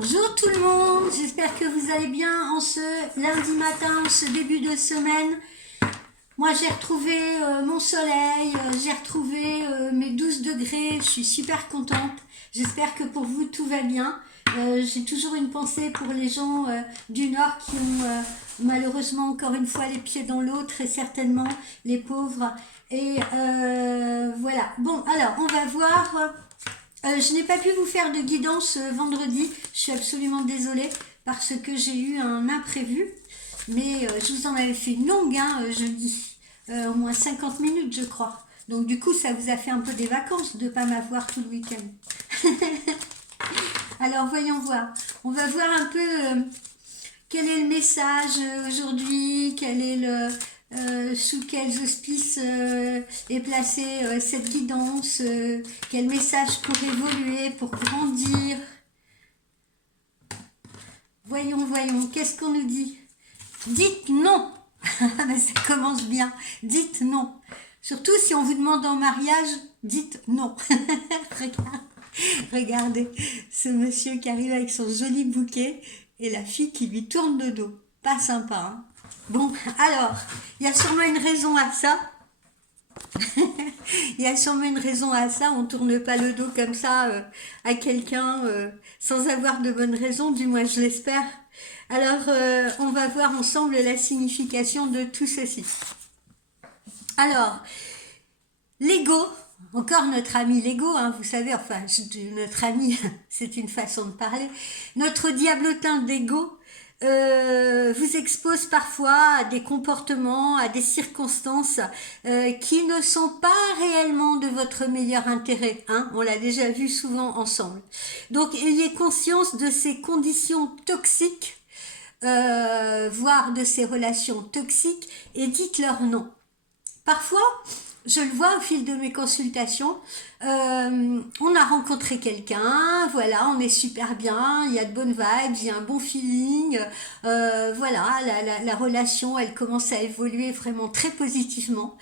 Bonjour tout le monde, j'espère que vous allez bien en ce lundi matin, en ce début de semaine. Moi j'ai retrouvé mon soleil, j'ai retrouvé mes 12 degrés, je suis super contente. J'espère que pour vous tout va bien. J'ai toujours une pensée pour les gens du Nord qui ont malheureusement encore une fois les pieds dans l'eau, très certainement les pauvres. Et voilà, bon alors on va voir. Je n'ai pas pu vous faire de guidance vendredi, je suis absolument désolée parce que j'ai eu un imprévu, mais je vous en avais fait une longue jeudi, au moins 50 minutes je crois. Donc du coup ça vous a fait un peu des vacances de ne pas m'avoir tout le week-end. Alors voyons voir, on va voir un peu quel est le message aujourd'hui, quel est sous quels auspices est placée cette guidance, quel message pour évoluer, pour grandir. Voyons, qu'est-ce qu'on nous dit? Dites non. Mais ça commence bien. Dites non. Surtout si on vous demande en mariage, dites non. Regardez ce monsieur qui arrive avec son joli bouquet et la fille qui lui tourne le dos. Pas sympa, hein? Bon, alors, il y a sûrement une raison à ça. Il y a sûrement une raison à ça. On ne tourne pas le dos comme ça à quelqu'un sans avoir de bonnes raisons, du moins je l'espère. Alors, on va voir ensemble la signification de tout ceci. Alors, l'ego, encore notre ami l'ego, hein, vous savez, enfin, notre ami, c'est une façon de parler. Notre diablotin d'ego vous expose parfois à des comportements, à des circonstances qui ne sont pas réellement de votre meilleur intérêt. Hein, on l'a déjà vu souvent ensemble. Donc, ayez conscience de ces conditions toxiques, voire de ces relations toxiques, et dites-leur non. Parfois, je le vois au fil de mes consultations, on a rencontré quelqu'un, voilà, on est super bien, il y a de bonnes vibes, il y a un bon feeling, voilà, la relation, elle commence à évoluer vraiment très positivement.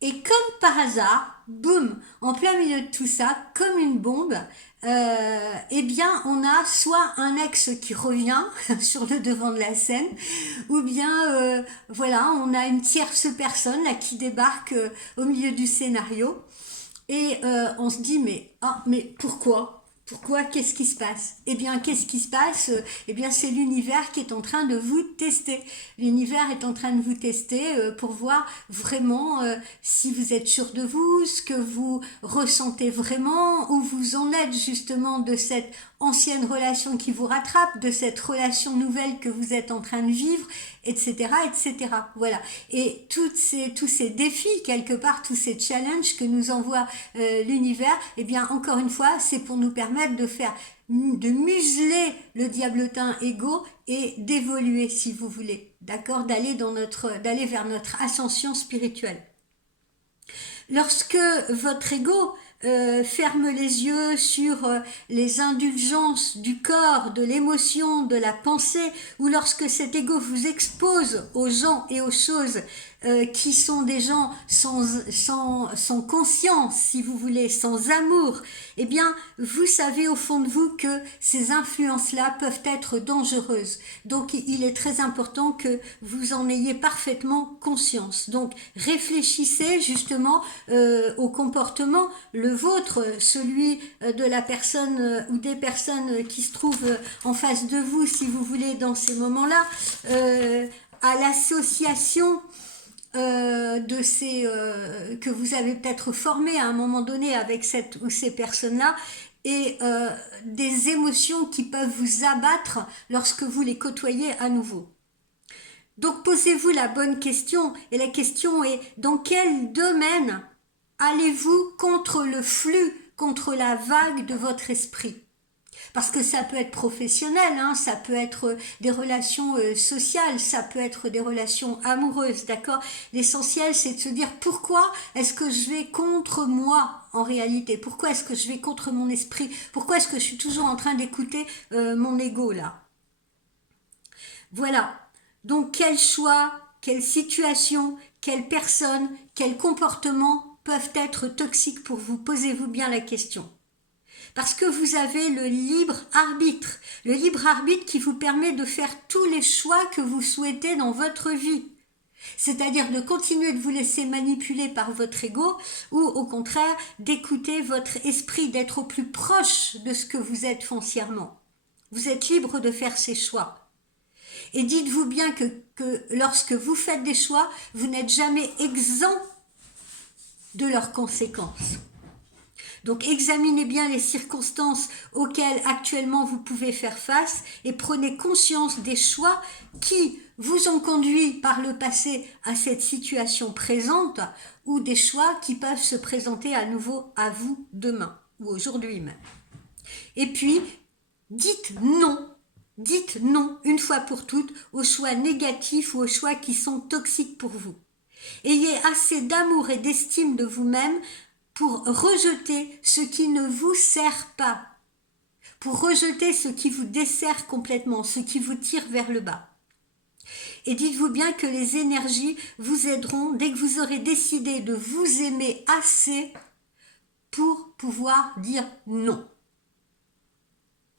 Et comme par hasard, boum, en plein milieu de tout ça, comme une bombe, eh bien, on a soit un ex qui revient sur le devant de la scène, ou bien, voilà, on a une tierce personne là qui débarque au milieu du scénario, et on se dit, mais pourquoi? Pourquoi? Qu'est-ce qui se passe? Eh bien, qu'est-ce qui se passe? Eh bien, c'est l'univers qui est en train de vous tester. L'univers est en train de vous tester pour voir vraiment si vous êtes sûr de vous, ce que vous ressentez vraiment, où vous en êtes justement de cette ancienne relation qui vous rattrape, de cette relation nouvelle que vous êtes en train de vivre, etc., etc. Voilà. Et tous ces défis, quelque part, tous ces challenges que nous envoie l'univers, eh bien, encore une fois, c'est pour nous permettre de museler le diablotin égo et d'évoluer, si vous voulez, d'accord, d'aller vers notre ascension spirituelle. Lorsque votre ego ferme les yeux sur les indulgences du corps, de l'émotion, de la pensée, ou lorsque cet ego vous expose aux gens et aux choses qui sont des gens sans conscience, si vous voulez, sans amour, eh bien, vous savez au fond de vous que ces influences-là peuvent être dangereuses. Donc, il est très important que vous en ayez parfaitement conscience. Donc, réfléchissez justement au comportement, le vôtre, celui de la personne ou des personnes qui se trouvent en face de vous, si vous voulez, dans ces moments-là, à l'association de ces que vous avez peut-être formé à un moment donné avec cette ou ces personnes-là, et des émotions qui peuvent vous abattre lorsque vous les côtoyez à nouveau. Donc posez-vous la bonne question, et la question est: dans quel domaine allez-vous contre le flux, contre la vague de votre esprit? Parce que ça peut être professionnel, hein, ça peut être des relations sociales, ça peut être des relations amoureuses, d'accord? L'essentiel, c'est de se dire: pourquoi est-ce que je vais contre moi en réalité? Pourquoi est-ce que je vais contre mon esprit? Pourquoi est-ce que je suis toujours en train d'écouter mon ego là? Voilà. Donc quel choix, quelle situation, quelle personne, quel comportement peuvent être toxiques pour vous? Posez-vous bien la question. Parce que vous avez le libre arbitre. Le libre arbitre qui vous permet de faire tous les choix que vous souhaitez dans votre vie. C'est-à-dire de continuer de vous laisser manipuler par votre ego ou au contraire d'écouter votre esprit, d'être au plus proche de ce que vous êtes foncièrement. Vous êtes libre de faire ces choix. Et dites-vous bien que lorsque vous faites des choix, vous n'êtes jamais exempt de leurs conséquences. Donc examinez bien les circonstances auxquelles actuellement vous pouvez faire face et prenez conscience des choix qui vous ont conduit par le passé à cette situation présente ou des choix qui peuvent se présenter à nouveau à vous demain ou aujourd'hui même. Et puis, dites non une fois pour toutes aux choix négatifs ou aux choix qui sont toxiques pour vous. Ayez assez d'amour et d'estime de vous-même pour rejeter ce qui ne vous sert pas, pour rejeter ce qui vous dessert complètement, ce qui vous tire vers le bas. Et dites-vous bien que les énergies vous aideront dès que vous aurez décidé de vous aimer assez pour pouvoir dire non.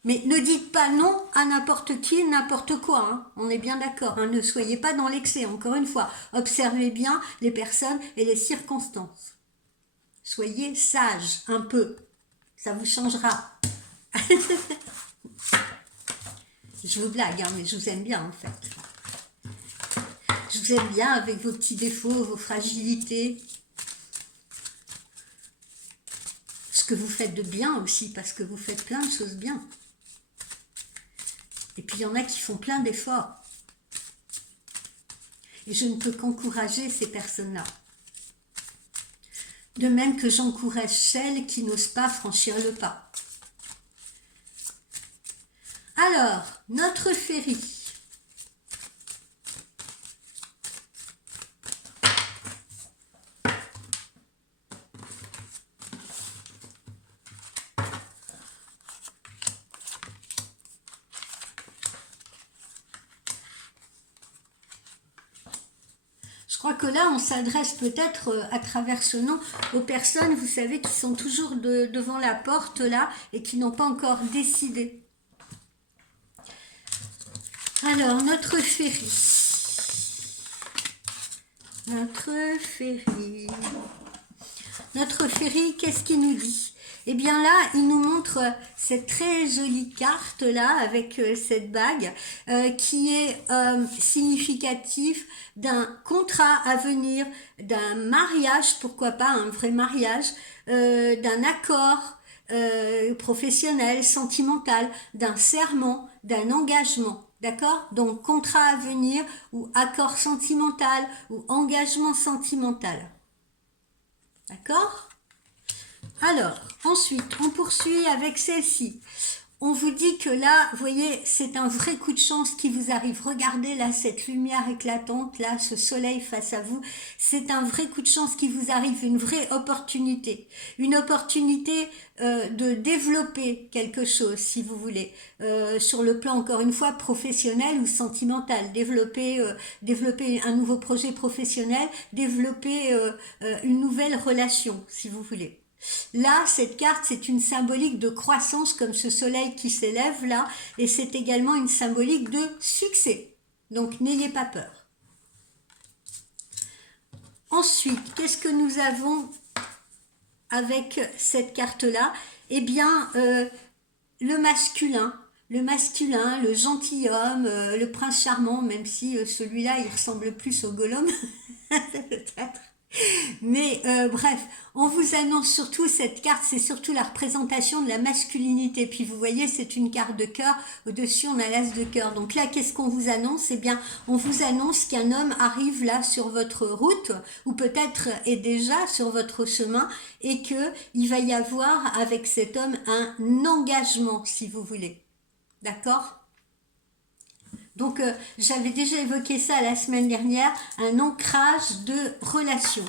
Mais ne dites pas non à n'importe qui, n'importe quoi, hein. On est bien d'accord, hein. Ne soyez pas dans l'excès, encore une fois. Observez bien les personnes et les circonstances. Soyez sage un peu, ça vous changera. Je vous blague, hein, mais je vous aime bien en fait. Je vous aime bien avec vos petits défauts, vos fragilités. Ce que vous faites de bien aussi, parce que vous faites plein de choses bien. Et puis il y en a qui font plein d'efforts. Et je ne peux qu'encourager ces personnes-là. De même que j'encourage celles qui n'osent pas franchir le pas. Alors, notre Férie. Je crois que là, on s'adresse peut-être à travers ce nom aux personnes, vous savez, qui sont toujours devant la porte là et qui n'ont pas encore décidé. Alors, notre Férie. Notre Férie, qu'est-ce qu'il nous dit? Eh bien là, il nous montre cette très jolie carte là avec cette bague qui est significatif d'un contrat à venir, d'un mariage, pourquoi pas un vrai mariage, d'un accord professionnel, sentimental, d'un serment, d'un engagement. D'accord? Donc contrat à venir ou accord sentimental ou engagement sentimental. D'accord? Alors, ensuite, on poursuit avec celle-ci. On vous dit que là, vous voyez, c'est un vrai coup de chance qui vous arrive. Regardez là, cette lumière éclatante, là, ce soleil face à vous. C'est un vrai coup de chance qui vous arrive, une vraie opportunité. Une opportunité de développer quelque chose, si vous voulez. Sur le plan, encore une fois, professionnel ou sentimental. Développer un nouveau projet professionnel, développer une nouvelle relation, si vous voulez. Là, cette carte, c'est une symbolique de croissance comme ce soleil qui s'élève là, et c'est également une symbolique de succès. Donc, n'ayez pas peur. Ensuite, qu'est-ce que nous avons avec cette carte-là? Eh bien, le masculin, le gentilhomme, le prince charmant, même si celui-là, il ressemble plus au Gollum, peut-être. Mais bref, on vous annonce surtout cette carte, c'est surtout la représentation de la masculinité. Puis vous voyez, c'est une carte de cœur. Au-dessus, on a l'as de cœur. Donc là, qu'est-ce qu'on vous annonce? Eh bien, on vous annonce qu'un homme arrive là sur votre route, ou peut-être est déjà sur votre chemin, et que il va y avoir avec cet homme un engagement, si vous voulez. D'accord? Donc, j'avais déjà évoqué ça la semaine dernière, un ancrage de relation.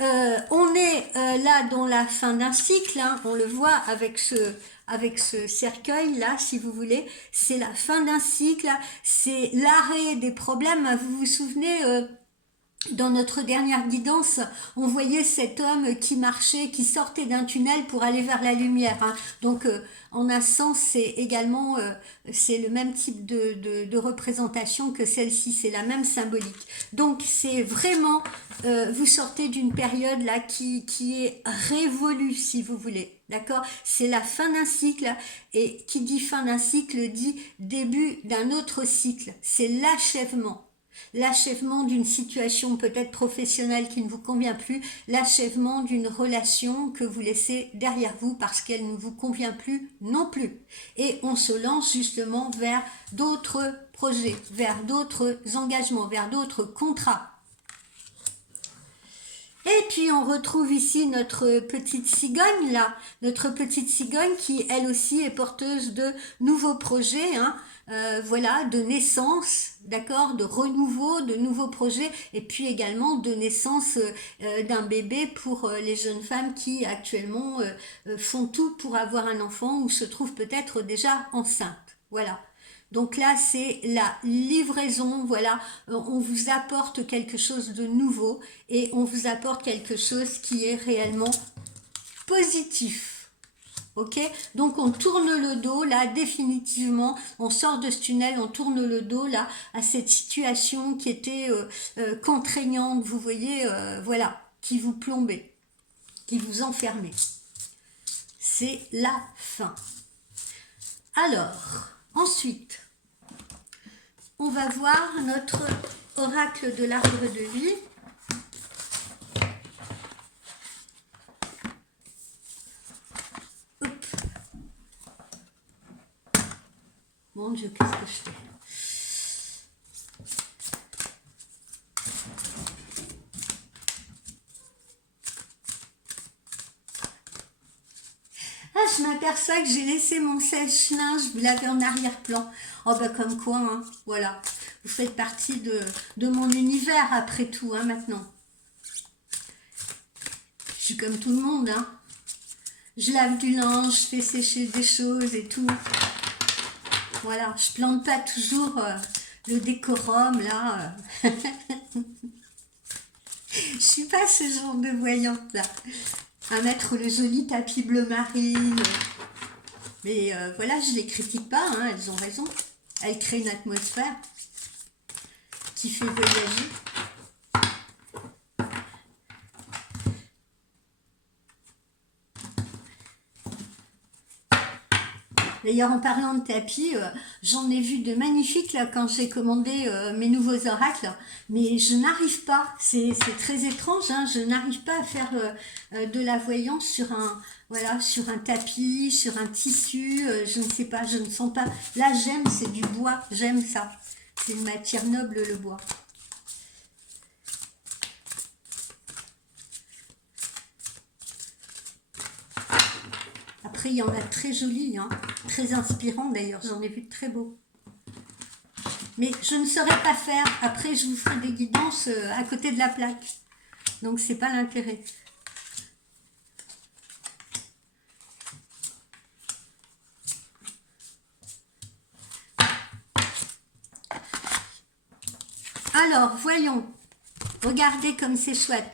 On est là dans la fin d'un cycle, hein, on le voit avec ce cercueil-là, si vous voulez. C'est la fin d'un cycle, c'est l'arrêt des problèmes. Vous vous souvenez dans notre dernière guidance, on voyait cet homme qui marchait, qui sortait d'un tunnel pour aller vers la lumière, hein. Donc, en un sens, c'est également, c'est le même type de représentation que celle-ci, c'est la même symbolique. Donc, c'est vraiment, vous sortez d'une période là qui est révolue, si vous voulez. D'accord? C'est la fin d'un cycle, et qui dit fin d'un cycle dit début d'un autre cycle. C'est l'achèvement. L'achèvement d'une situation peut-être professionnelle qui ne vous convient plus, l'achèvement d'une relation que vous laissez derrière vous parce qu'elle ne vous convient plus non plus. Et on se lance justement vers d'autres projets, vers d'autres engagements, vers d'autres contrats. Et puis on retrouve ici notre petite cigogne là, notre petite cigogne qui elle aussi est porteuse de nouveaux projets, hein, voilà, de naissance, d'accord, de renouveau, de nouveaux projets, et puis également de naissance d'un bébé pour les jeunes femmes qui actuellement font tout pour avoir un enfant ou se trouvent peut-être déjà enceintes. Voilà. Donc là, c'est la livraison, voilà, on vous apporte quelque chose de nouveau et on vous apporte quelque chose qui est réellement positif. Ok? Donc on tourne le dos là, définitivement, on sort de ce tunnel, on tourne le dos là à cette situation qui était contraignante, vous voyez, voilà, qui vous plombait, qui vous enfermait. C'est la fin. Alors, ensuite, on va voir notre oracle de l'arbre de vie. Hop. Mon Dieu, qu'est-ce que je fais? Ah, je m'aperçois que j'ai laissé mon sèche-linge, vous l'avez en arrière-plan. Oh, bah comme quoi, hein, voilà. Vous faites partie de mon univers, après tout, hein, maintenant. Je suis comme tout le monde, hein. Je lave du linge, je fais sécher des choses et tout. Voilà, je plante pas toujours le décorum, là. Je suis pas ce genre de voyante, là. À mettre le joli tapis bleu marine. Mais voilà, je les critique pas, hein, elles ont raison. Elles créent une atmosphère qui fait voyager. D'ailleurs, en parlant de tapis, j'en ai vu de magnifiques là quand j'ai commandé mes nouveaux oracles, mais je n'arrive pas, c'est très étrange, hein, je n'arrive pas à faire de la voyance sur un, voilà, sur un tapis, sur un tissu, je ne sais pas, je ne sens pas. Là, j'aime, c'est du bois, j'aime ça. C'est une matière noble, le bois. Après, il y en a très jolis, hein, très inspirants d'ailleurs, j'en ai vu de très beaux. Mais je ne saurais pas faire, après je vous ferai des guidances à côté de la plaque. Donc c'est pas l'intérêt. Alors, voyons. Regardez comme c'est chouette.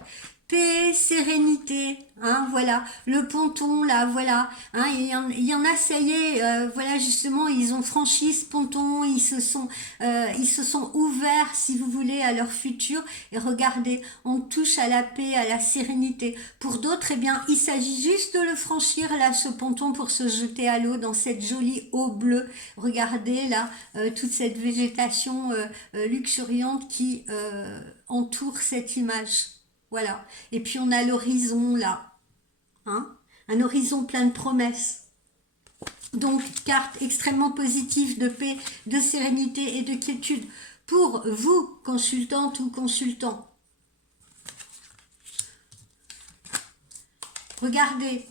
Paix, sérénité, hein, voilà, le ponton là, voilà, hein, il y en a, ça y est, voilà, justement, ils ont franchi ce ponton, ils se sont ouverts, si vous voulez, à leur futur, et regardez, on touche à la paix, à la sérénité. Pour d'autres, eh bien, il s'agit juste de le franchir, là, ce ponton, pour se jeter à l'eau, dans cette jolie eau bleue. Regardez, là, toute cette végétation luxuriante qui entoure cette image. Voilà. Et puis on a l'horizon là, hein, un horizon plein de promesses. Donc, carte extrêmement positive de paix, de sérénité et de quiétude pour vous, consultantes ou consultants. Regardez,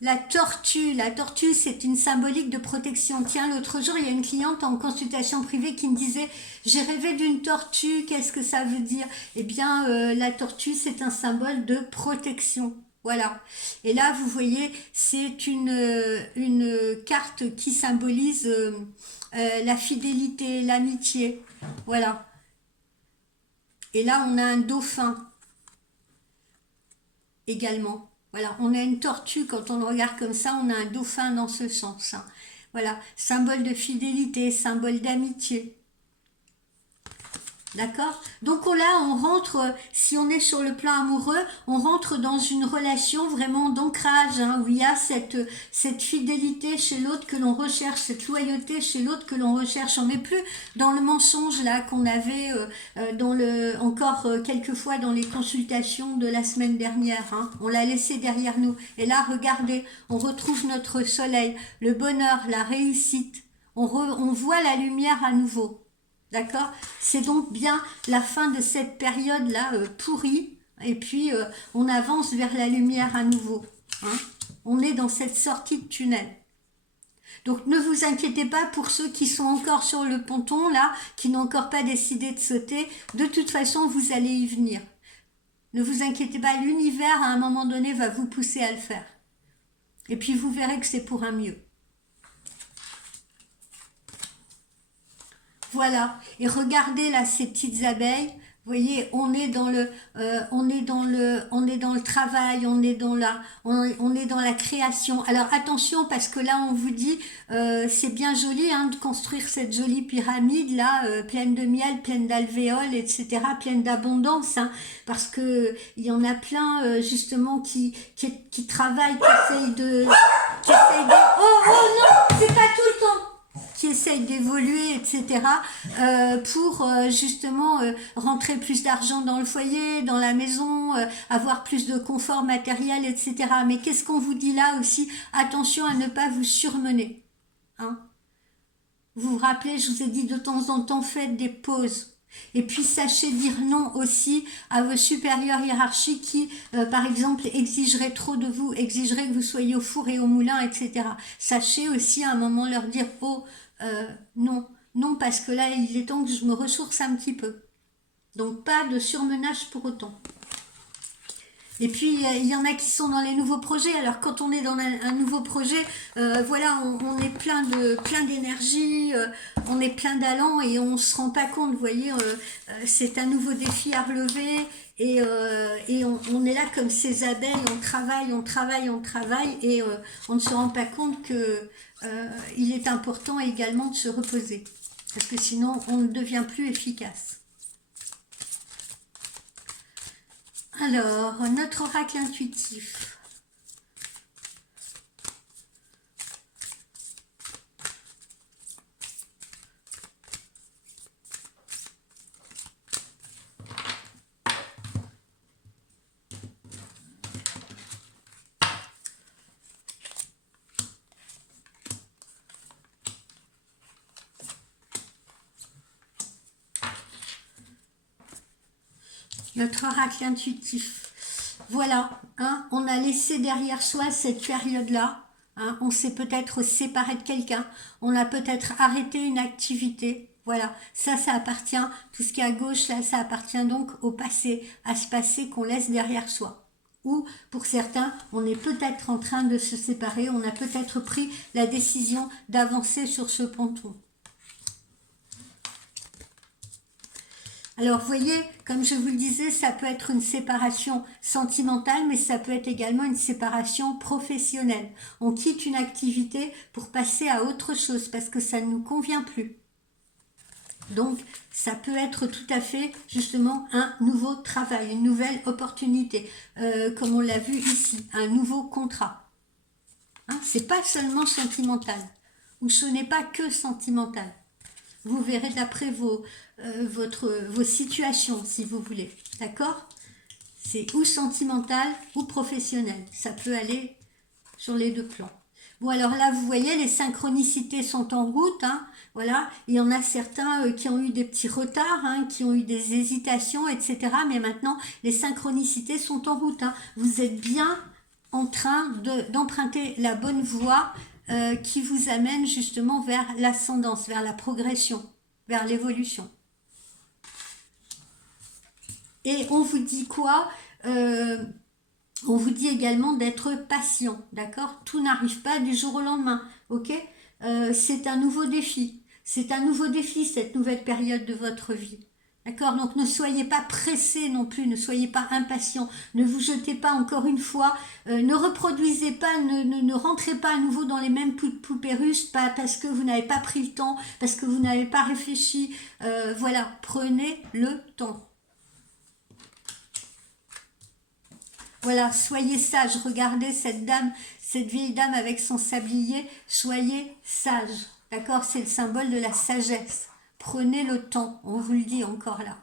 la tortue c'est une symbolique de protection. Tiens, l'autre jour, il y a une cliente en consultation privée qui me disait « J'ai rêvé d'une tortue, qu'est-ce que ça veut dire ?» Eh bien, la tortue, c'est un symbole de protection. Voilà. Et là, vous voyez, c'est une carte qui symbolise la fidélité, l'amitié. Voilà. Et là, on a un dauphin également. Voilà, on a une tortue, quand on le regarde comme ça, on a un dauphin dans ce sens. Hein. Voilà, symbole de fidélité, symbole d'amitié. D'accord? Donc là, on rentre, si on est sur le plan amoureux, on rentre dans une relation vraiment d'ancrage, hein, où il y a cette fidélité chez l'autre que l'on recherche, cette loyauté chez l'autre que l'on recherche. On n'est plus dans le mensonge là qu'on avait encore quelques fois dans les consultations de la semaine dernière. Hein. On l'a laissé derrière nous. Et là, regardez, on retrouve notre soleil, le bonheur, la réussite. On voit la lumière à nouveau. D'accord? C'est donc bien la fin de cette période-là pourrie. Et puis, on avance vers la lumière à nouveau. Hein? On est dans cette sortie de tunnel. Donc, ne vous inquiétez pas pour ceux qui sont encore sur le ponton, là, qui n'ont encore pas décidé de sauter. De toute façon, vous allez y venir. Ne vous inquiétez pas, l'univers, à un moment donné, va vous pousser à le faire. Et puis, vous verrez que c'est pour un mieux. Voilà, et regardez là ces petites abeilles. Vous voyez, on est dans le travail, on est dans la création. Alors attention parce que là on vous dit, c'est bien joli hein, de construire cette jolie pyramide là, pleine de miel, pleine d'alvéoles, etc., pleine d'abondance, hein, parce que il y en a plein justement qui travaillent, oh non, c'est pas tout le temps. Qui essayent d'évoluer, etc., pour justement rentrer plus d'argent dans le foyer, dans la maison, avoir plus de confort matériel, etc. Mais qu'est-ce qu'on vous dit là aussi? Attention à ne pas vous surmener. Hein? Vous vous rappelez, je vous ai dit de temps en temps, faites des pauses. Et puis sachez dire non aussi à vos supérieurs hiérarchiques qui, par exemple, exigeraient trop de vous, exigeraient que vous soyez au four et au moulin, etc. Sachez aussi à un moment leur dire « Oh, non, non, parce que là, il est temps que je me ressource un petit peu. » Donc pas de surmenage pour autant. Et puis, il y en a qui sont dans les nouveaux projets. Alors, quand on est dans un nouveau projet, voilà, on est plein d'énergie, on est plein d'allant et on se rend pas compte, vous voyez, c'est un nouveau défi à relever et on est là comme ces abeilles, on travaille et on ne se rend pas compte que il est important également de se reposer parce que sinon, on ne devient plus efficace. Alors, notre oracle intuitif. Notre oracle intuitif. Voilà, hein, on a laissé derrière soi cette période-là. Hein, on s'est peut-être séparé de quelqu'un. On a peut-être arrêté une activité. Voilà, ça appartient, tout ce qui est à gauche, là, ça appartient donc au passé, à ce passé qu'on laisse derrière soi. Ou, pour certains, on est peut-être en train de se séparer, on a peut-être pris la décision d'avancer sur ce ponton. Alors, vous voyez, comme je vous le disais, ça peut être une séparation sentimentale, mais ça peut être également une séparation professionnelle. On quitte une activité pour passer à autre chose parce que ça ne nous convient plus. Donc, ça peut être tout à fait, justement, un nouveau travail, une nouvelle opportunité, comme on l'a vu ici, un nouveau contrat. Hein, c'est pas seulement sentimental, ou ce n'est pas que sentimental. Vous verrez d'après vos situations, si vous voulez. D'accord? C'est ou sentimental ou professionnel. Ça peut aller sur les deux plans. Bon, alors là, vous voyez, les synchronicités sont en route. Hein, voilà. Il y en a certains qui ont eu des petits retards, hein, qui ont eu des hésitations, etc. Mais maintenant, les synchronicités sont en route. Hein. Vous êtes bien en train d'emprunter la bonne voie qui vous amène justement vers l'ascendance, vers la progression, vers l'évolution. Et on vous dit quoi? On vous dit également d'être patient, d'accord? Tout n'arrive pas du jour au lendemain, ok? C'est un nouveau défi. C'est un nouveau défi, cette nouvelle période de votre vie. D'accord? Donc ne soyez pas pressés non plus, ne soyez pas impatients, ne vous jetez pas encore une fois, ne reproduisez pas, ne rentrez pas à nouveau dans les mêmes poupées russes, pas parce que vous n'avez pas pris le temps, parce que vous n'avez pas réfléchi. Voilà, prenez le temps. Voilà, soyez sage. Regardez cette dame, cette vieille dame avec son sablier. Soyez sage. D'accord? C'est le symbole de la sagesse. Prenez le temps. On vous le dit encore là.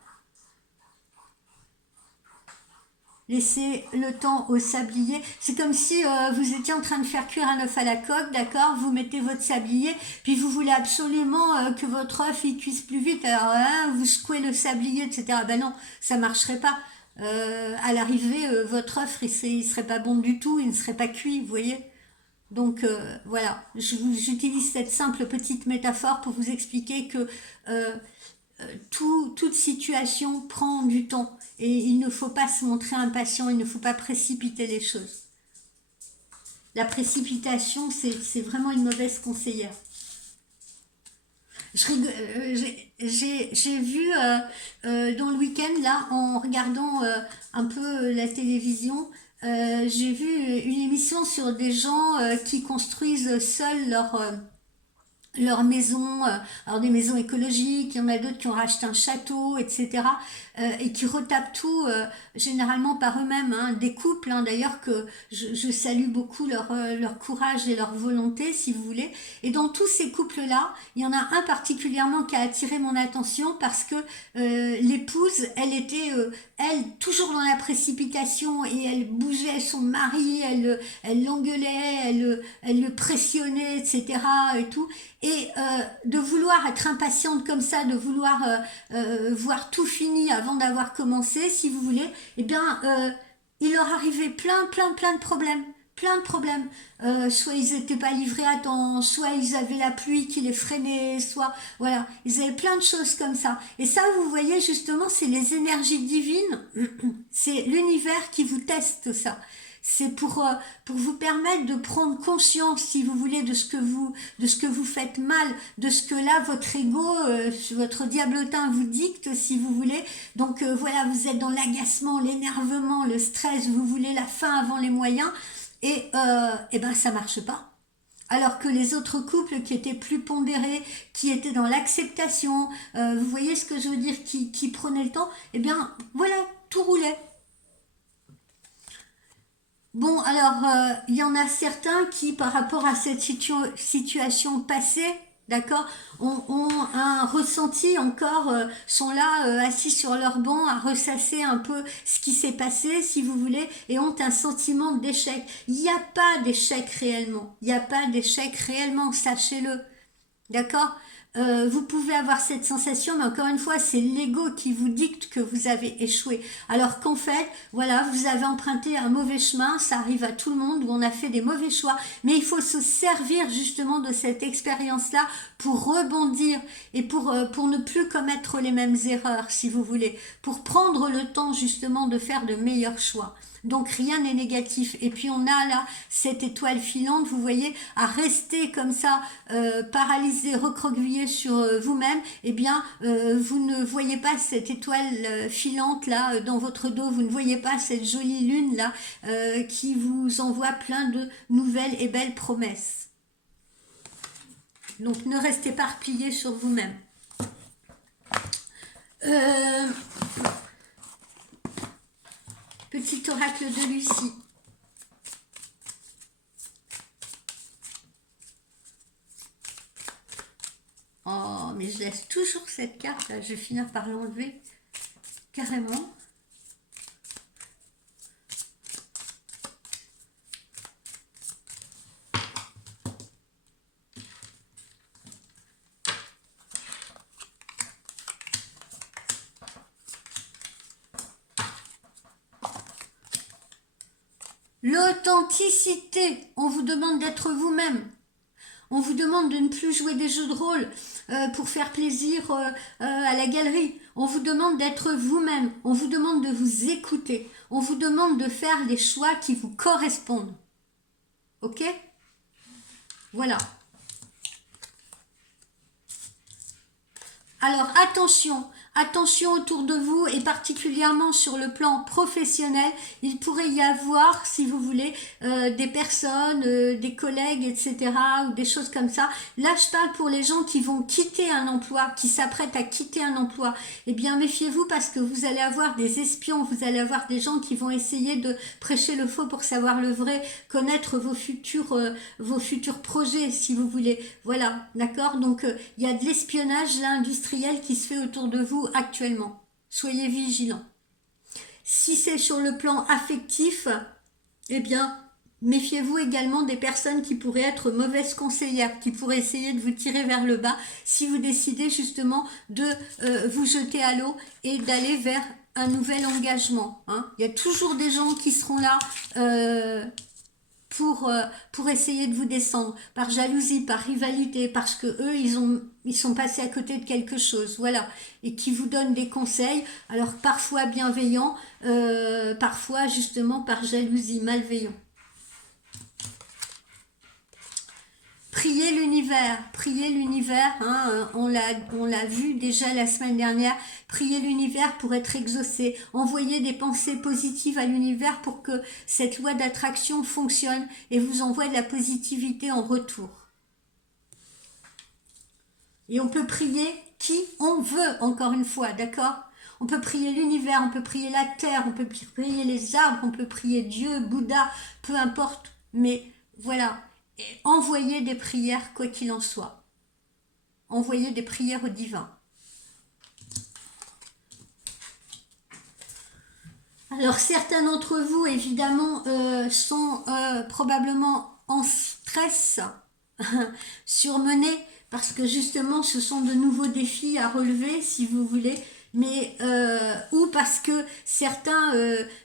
Laissez le temps au sablier. C'est comme si vous étiez en train de faire cuire un œuf à la coque, d'accord? Vous mettez votre sablier, puis vous voulez absolument que votre œuf il cuise plus vite. Alors hein, vous secouez le sablier, etc. Ben non, ça marcherait pas. À l'arrivée, votre œuf il serait pas bon du tout, il ne serait pas cuit, vous voyez? Donc voilà, j'utilise cette simple petite métaphore pour vous expliquer que euh, toute situation prend du temps et il ne faut pas se montrer impatient, il ne faut pas précipiter les choses. La précipitation, c'est vraiment une mauvaise conseillère. J'ai vu dans le week-end, là, en regardant un peu la télévision, j'ai vu une émission sur des gens qui construisent seuls leur maison, alors des maisons écologiques, il y en a d'autres qui ont racheté un château, etc. Et qui retapent tout, généralement par eux-mêmes, hein, des couples, hein, d'ailleurs que je salue beaucoup leur courage et leur volonté, si vous voulez. Et dans tous ces couples-là, il y en a un particulièrement qui a attiré mon attention parce que l'épouse, elle était, elle, toujours dans la précipitation et elle bougeait son mari, elle l'engueulait, elle le pressionnait, etc. et tout. Et de vouloir être impatiente comme ça, de vouloir voir tout fini avant d'avoir commencé, si vous voulez, eh bien, il leur arrivait plein de problèmes. Plein de problèmes. Soit ils n'étaient pas livrés à temps, soit ils avaient la pluie qui les freinait, soit, voilà, ils avaient plein de choses comme ça. Et ça, vous voyez, justement, c'est les énergies divines, c'est l'univers qui vous teste ça. C'est pour vous permettre de prendre conscience, si vous voulez, de ce que vous faites mal, de ce que là, votre ego, votre diablotin vous dicte, si vous voulez. Donc voilà, vous êtes dans l'agacement, l'énervement, le stress, vous voulez la fin avant les moyens, et ben ça marche pas. Alors que les autres couples qui étaient plus pondérés, qui étaient dans l'acceptation, vous voyez ce que je veux dire, qui prenaient le temps, eh bien voilà, tout roulait. Bon, alors, il y en a certains qui, par rapport à cette situation passée, d'accord, ont un ressenti encore, sont là, assis sur leur banc, à ressasser un peu ce qui s'est passé, si vous voulez, et ont un sentiment d'échec. Il n'y a pas d'échec réellement. Il n'y a pas d'échec réellement, sachez-le. D'accord? Vous pouvez avoir cette sensation, mais encore une fois, c'est l'ego qui vous dicte que vous avez échoué. Alors qu'en fait, voilà, vous avez emprunté un mauvais chemin, ça arrive à tout le monde, où on a fait des mauvais choix, mais il faut se servir justement de cette expérience-là pour rebondir et pour ne plus commettre les mêmes erreurs, si vous voulez, pour prendre le temps justement de faire de meilleurs choix. Donc rien n'est négatif. Et puis on a là cette étoile filante, vous voyez, à rester comme ça, paralysé, recroquevillé sur vous-même, eh bien vous ne voyez pas cette étoile filante là dans votre dos, vous ne voyez pas cette jolie lune là qui vous envoie plein de nouvelles et belles promesses. Donc ne restez pas replié sur vous-même. Petit oracle de Lucie. Oh, mais je laisse toujours cette carte là, je vais finir par l'enlever carrément. L'authenticité, on vous demande d'être vous-même. On vous demande de ne plus jouer des jeux de rôle pour faire plaisir à la galerie. On vous demande d'être vous-même. On vous demande de vous écouter. On vous demande de faire les choix qui vous correspondent. Ok? Voilà. Alors attention, Attention autour de vous et particulièrement sur le plan professionnel, il pourrait y avoir, si vous voulez, des personnes, des collègues, etc. ou des choses comme ça. Là, je parle pour les gens qui vont quitter un emploi, qui s'apprêtent à quitter un emploi. Eh bien, méfiez-vous parce que vous allez avoir des espions, vous allez avoir des gens qui vont essayer de prêcher le faux pour savoir le vrai, connaître vos futurs projets, si vous voulez. Voilà, d'accord? Donc, il y a de l'espionnage là, industriel qui se fait autour de vous actuellement. Soyez vigilants. Si c'est sur le plan affectif, eh bien, méfiez-vous également des personnes qui pourraient être mauvaises conseillères, qui pourraient essayer de vous tirer vers le bas si vous décidez justement de vous jeter à l'eau et d'aller vers un nouvel engagement. Hein. Il y a toujours des gens qui seront là pour essayer de vous descendre, par jalousie, par rivalité, parce que eux, ils sont passés à côté de quelque chose, voilà, et qui vous donnent des conseils, alors parfois bienveillants, parfois justement par jalousie, malveillants. Priez l'univers, hein, on l'a vu déjà la semaine dernière, priez l'univers pour être exaucé, envoyez des pensées positives à l'univers pour que cette loi d'attraction fonctionne et vous envoie de la positivité en retour. Et on peut prier qui on veut, encore une fois, d'accord ? On peut prier l'univers, on peut prier la terre, on peut prier les arbres, on peut prier Dieu, Bouddha, peu importe, mais voilà. Et envoyez des prières, quoi qu'il en soit. Envoyez des prières au divin. Alors, certains d'entre vous, évidemment, sont probablement en stress, surmenés, parce que justement, ce sont de nouveaux défis à relever, si vous voulez, mais ou parce que certains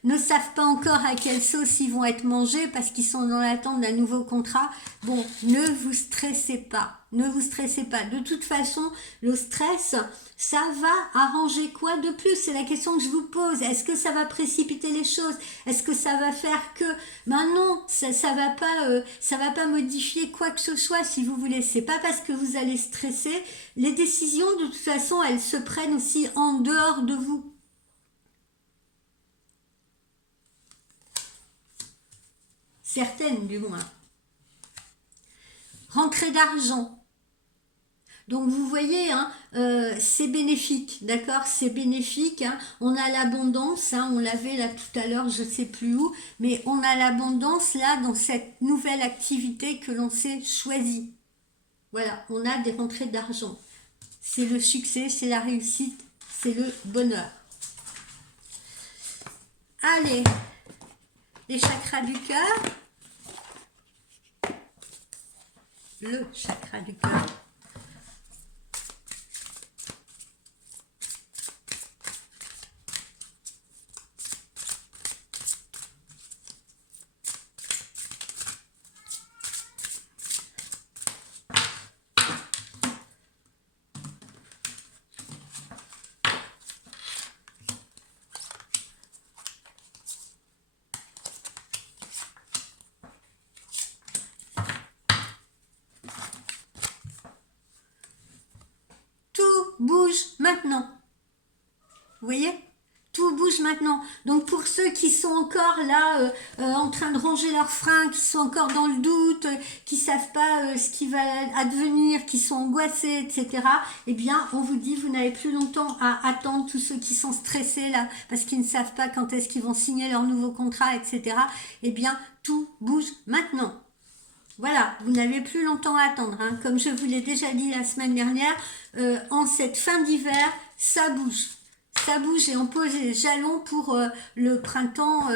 ne savent pas encore à quelle sauce ils vont être mangés parce qu'ils sont dans l'attente d'un nouveau contrat. Bon, ne vous stressez pas, ne vous stressez pas. De toute façon, le stress, ça va arranger quoi de plus? C'est la question que je vous pose. Est-ce que ça va précipiter les choses? Est-ce que ça va faire que... Ben non, ça va pas modifier quoi que ce soit, si vous voulez. C'est pas parce que vous allez stresser. Les décisions, de toute façon, elles se prennent aussi en dehors de vous. Certaines, du moins. Rentrée d'argent. Donc vous voyez, hein, c'est bénéfique, d'accord? C'est bénéfique. Hein. On a l'abondance, hein, on l'avait là tout à l'heure, je ne sais plus où, mais on a l'abondance là dans cette nouvelle activité que l'on s'est choisie. Voilà, on a des rentrées d'argent. C'est le succès, c'est la réussite, c'est le bonheur. Allez, les chakras du cœur. Le chakra du cœur. Bouge maintenant. Vous voyez? Tout bouge maintenant. Donc pour ceux qui sont encore là en train de ranger leurs freins, qui sont encore dans le doute, qui savent pas ce qui va advenir, qui sont angoissés, etc. Eh bien, on vous dit, vous n'avez plus longtemps à attendre. Tous ceux qui sont stressés là, parce qu'ils ne savent pas quand est-ce qu'ils vont signer leur nouveau contrat, etc. Eh bien, tout bouge maintenant. Voilà, vous n'avez plus longtemps à attendre. Hein. Comme je vous l'ai déjà dit la semaine dernière, en cette fin d'hiver, ça bouge. Ça bouge et on pose les jalons pour le printemps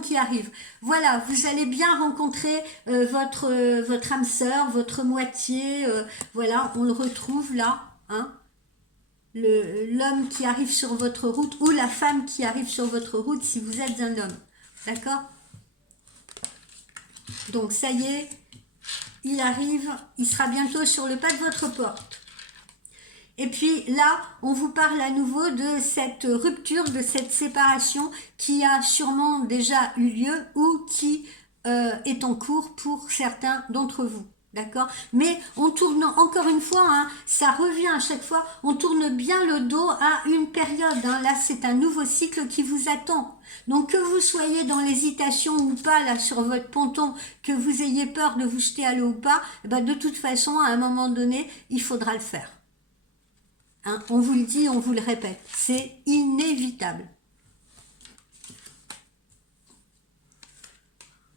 qui arrive. Voilà, vous allez bien rencontrer votre âme sœur, votre moitié. Voilà, on le retrouve là. Hein. L'homme qui arrive sur votre route ou la femme qui arrive sur votre route si vous êtes un homme. D'accord ? Donc ça y est, il arrive, il sera bientôt sur le pas de votre porte. Et puis là, on vous parle à nouveau de cette rupture, de cette séparation qui a sûrement déjà eu lieu ou qui est en cours pour certains d'entre vous. D'accord? Mais on tourne, encore une fois, hein, ça revient à chaque fois, on tourne bien le dos à une période. Hein. Là, c'est un nouveau cycle qui vous attend. Donc, que vous soyez dans l'hésitation ou pas, là, sur votre ponton, que vous ayez peur de vous jeter à l'eau ou pas, eh ben, de toute façon, à un moment donné, il faudra le faire. Hein, on vous le dit, on vous le répète. C'est inévitable.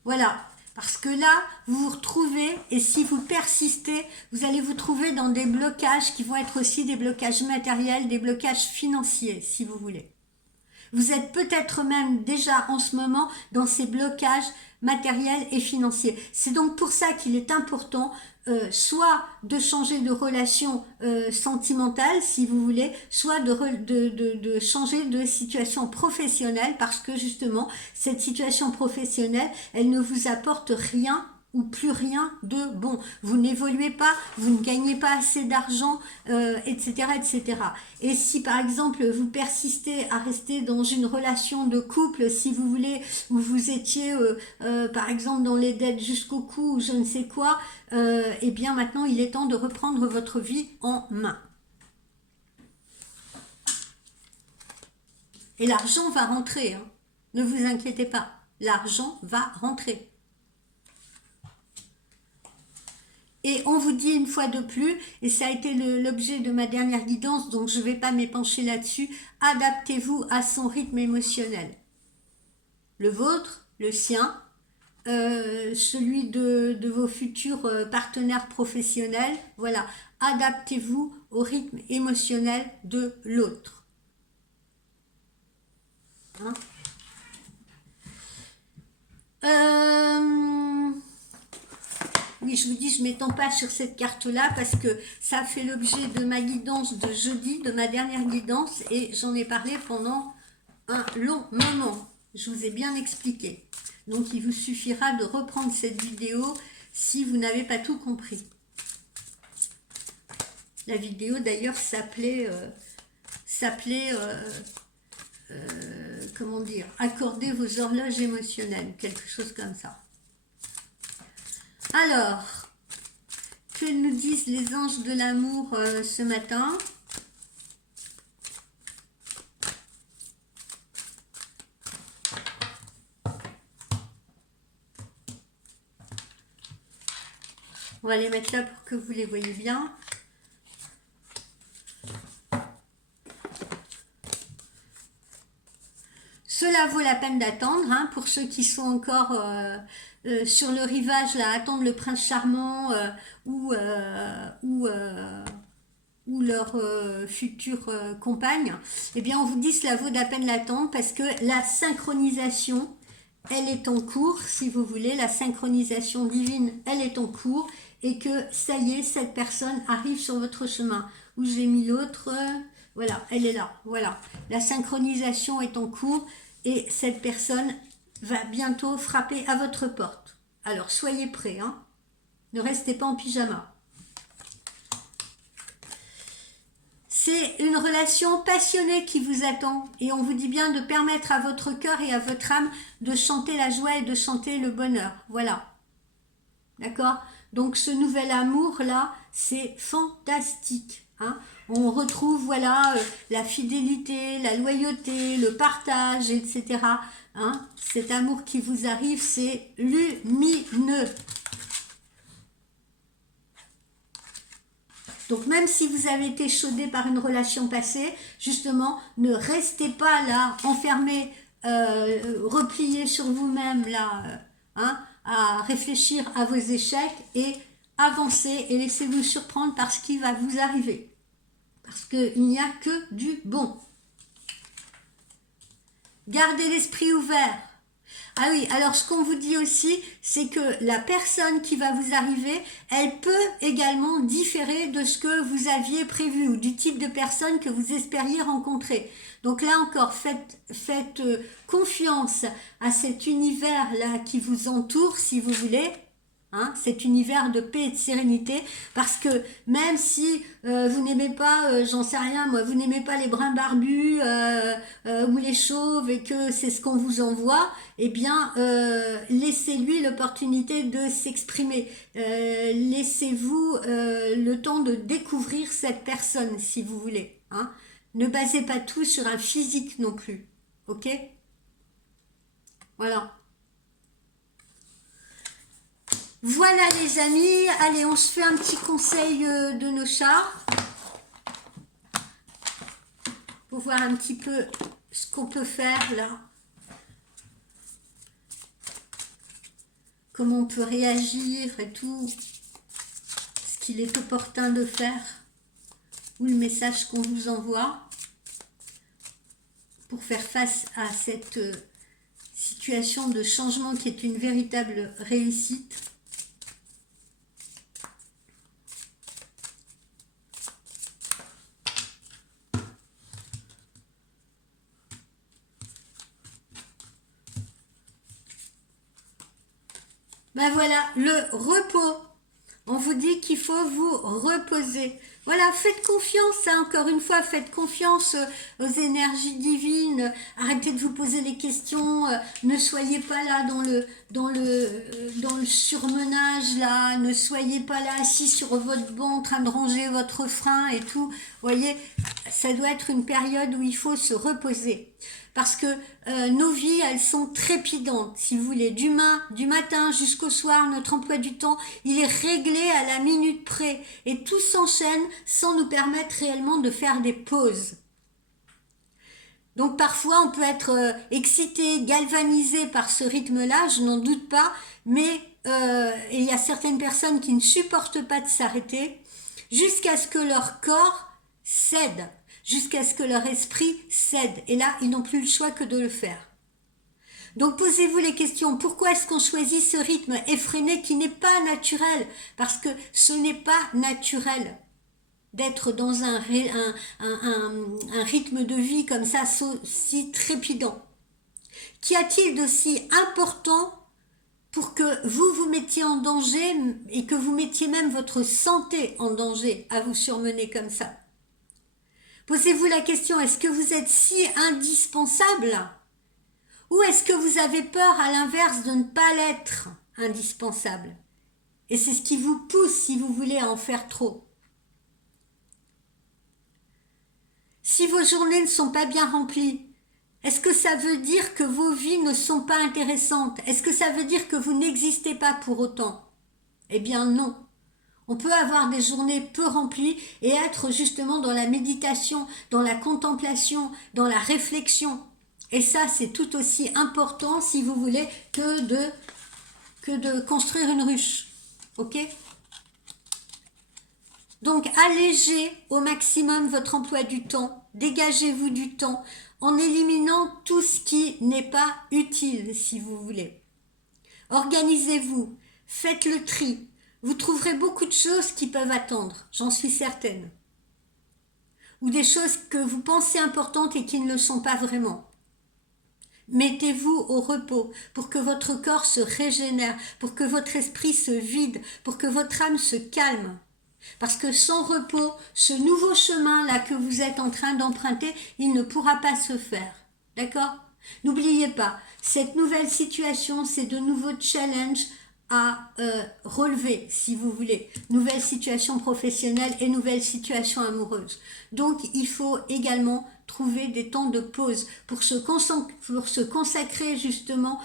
Voilà. Parce que là, vous vous retrouvez, et si vous persistez, vous allez vous trouver dans des blocages qui vont être aussi des blocages matériels, des blocages financiers, si vous voulez. Vous êtes peut-être même déjà en ce moment dans ces blocages matériels et financiers. C'est donc pour ça qu'il est important soit de changer de relation sentimentale, si vous voulez, soit de changer de situation professionnelle, parce que justement, cette situation professionnelle, elle ne vous apporte rien ou plus rien de bon. Vous n'évoluez pas, vous ne gagnez pas assez d'argent, etc., etc. Et si par exemple vous persistez à rester dans une relation de couple, si vous voulez, où vous étiez par exemple dans les dettes jusqu'au cou ou je ne sais quoi, eh bien maintenant il est temps de reprendre votre vie en main. Et l'argent va rentrer, hein. Ne vous inquiétez pas, l'argent va rentrer. Et on vous dit une fois de plus, et ça a été l'objet de ma dernière guidance, donc je ne vais pas m'épancher là-dessus, adaptez-vous à son rythme émotionnel. Le vôtre, le sien, celui de vos futurs partenaires professionnels, voilà, adaptez-vous au rythme émotionnel de l'autre. Hein? Oui, je vous dis, je ne m'étends pas sur cette carte-là parce que ça fait l'objet de ma guidance de jeudi, de ma dernière guidance, et j'en ai parlé pendant un long moment. Je vous ai bien expliqué. Donc, il vous suffira de reprendre cette vidéo si vous n'avez pas tout compris. La vidéo, d'ailleurs, s'appelait comment dire, accorder vos horloges émotionnelles, quelque chose comme ça. Alors, que nous disent les anges de l'amour ce matin? On va les mettre là pour que vous les voyez bien. Cela vaut la peine d'attendre, hein, pour ceux qui sont encore sur le rivage, là, attendre le prince charmant ou leur future compagne. Eh bien, on vous dit cela vaut la peine d'attendre parce que la synchronisation, elle est en cours, si vous voulez, la synchronisation divine, elle est en cours et que ça y est, cette personne arrive sur votre chemin. Où j'ai mis l'autre, voilà, elle est là, voilà. La synchronisation est en cours et cette personne va bientôt frapper à votre porte. Alors, soyez prêts, hein. Ne restez pas en pyjama. C'est une relation passionnée qui vous attend et on vous dit bien de permettre à votre cœur et à votre âme de chanter la joie et de chanter le bonheur. Voilà. D'accord? Donc ce nouvel amour-là, c'est fantastique. Hein? On retrouve, voilà, la fidélité, la loyauté, le partage, etc. Hein? Cet amour qui vous arrive, c'est lumineux. Donc même si vous avez été chaudé par une relation passée, justement, ne restez pas là, enfermé, replié sur vous-même, là, hein, à réfléchir à vos échecs et avancez et laissez-vous surprendre par ce qui va vous arriver. Parce qu'il n'y a que du bon. Gardez l'esprit ouvert. Ah oui, alors ce qu'on vous dit aussi, c'est que la personne qui va vous arriver, elle peut également différer de ce que vous aviez prévu ou du type de personne que vous espériez rencontrer. Donc là encore, faites confiance à cet univers-là qui vous entoure, si vous voulez, hein, cet univers de paix et de sérénité, parce que même si vous n'aimez pas, j'en sais rien moi, vous n'aimez pas les bruns barbus ou les chauves et que c'est ce qu'on vous envoie, eh bien laissez-lui l'opportunité de s'exprimer, laissez-vous le temps de découvrir cette personne si vous voulez, hein. Ne basez pas tout sur un physique non plus, ok? Voilà. Voilà les amis, allez on se fait un petit conseil de nos chats pour voir un petit peu ce qu'on peut faire là, comment on peut réagir et tout, ce qu'il est opportun de faire ou le message qu'on vous envoie pour faire face à cette situation de changement qui est une véritable réussite. Ben voilà, le repos. On vous dit qu'il faut vous reposer. Voilà, faites confiance, hein, encore une fois, faites confiance aux énergies divines. Arrêtez de vous poser les questions. Ne soyez pas là dans le surmenage, là. Ne soyez pas là assis sur votre banc en train de ranger votre frein et tout. Vous voyez, ça doit être une période où il faut se reposer. Parce que nos vies, elles sont trépidantes, si vous voulez. Du matin jusqu'au soir, notre emploi du temps, il est réglé à la minute près. Et tout s'enchaîne sans nous permettre réellement de faire des pauses. Donc parfois, on peut être excité, galvanisé par ce rythme-là, je n'en doute pas. Mais il y a certaines personnes qui ne supportent pas de s'arrêter jusqu'à ce que leur corps cède. Jusqu'à ce que leur esprit cède. Et là, ils n'ont plus le choix que de le faire. Donc posez-vous les questions. Pourquoi est-ce qu'on choisit ce rythme effréné qui n'est pas naturel? Parce que ce n'est pas naturel d'être dans un rythme de vie comme ça, si trépidant. Qu'y a-t-il d'aussi important pour que vous vous mettiez en danger et que vous mettiez même votre santé en danger à vous surmener comme ça? Posez-vous la question, est-ce que vous êtes si indispensable? Ou est-ce que vous avez peur à l'inverse de ne pas l'être indispensable? Et c'est ce qui vous pousse, si vous voulez, à en faire trop. Si vos journées ne sont pas bien remplies, est-ce que ça veut dire que vos vies ne sont pas intéressantes? Est-ce que ça veut dire que vous n'existez pas pour autant? Eh bien non. On peut avoir des journées peu remplies et être justement dans la méditation, dans la contemplation, dans la réflexion. Et ça, c'est tout aussi important, si vous voulez, que de construire une ruche. Ok? Donc, allégez au maximum votre emploi du temps. Dégagez-vous du temps en éliminant tout ce qui n'est pas utile, si vous voulez. Organisez-vous. Faites le tri. Vous trouverez beaucoup de choses qui peuvent attendre, j'en suis certaine. Ou des choses que vous pensez importantes et qui ne le sont pas vraiment. Mettez-vous au repos pour que votre corps se régénère, pour que votre esprit se vide, pour que votre âme se calme. Parce que sans repos, ce nouveau chemin-là que vous êtes en train d'emprunter, il ne pourra pas se faire. D'accord? N'oubliez pas, cette nouvelle situation, c'est de nouveaux challenges à relever, si vous voulez. Nouvelle situation professionnelle et nouvelle situation amoureuse. Donc, il faut également trouver des temps de pause pour se consacrer justement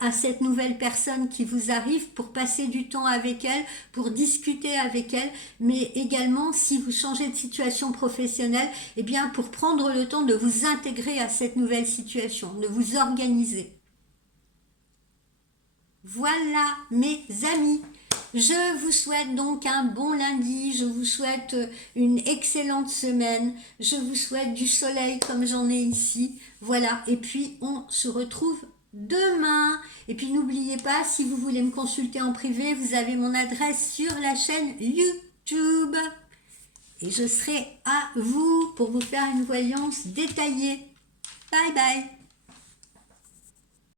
à cette nouvelle personne qui vous arrive, pour passer du temps avec elle, pour discuter avec elle, mais également, si vous changez de situation professionnelle, eh bien, pour prendre le temps de vous intégrer à cette nouvelle situation, de vous organiser. Voilà mes amis, je vous souhaite donc un bon lundi, je vous souhaite une excellente semaine, je vous souhaite du soleil comme j'en ai ici, voilà, et puis on se retrouve demain. Et puis n'oubliez pas, si vous voulez me consulter en privé, vous avez mon adresse sur la chaîne YouTube et je serai à vous pour vous faire une voyance détaillée. Bye bye.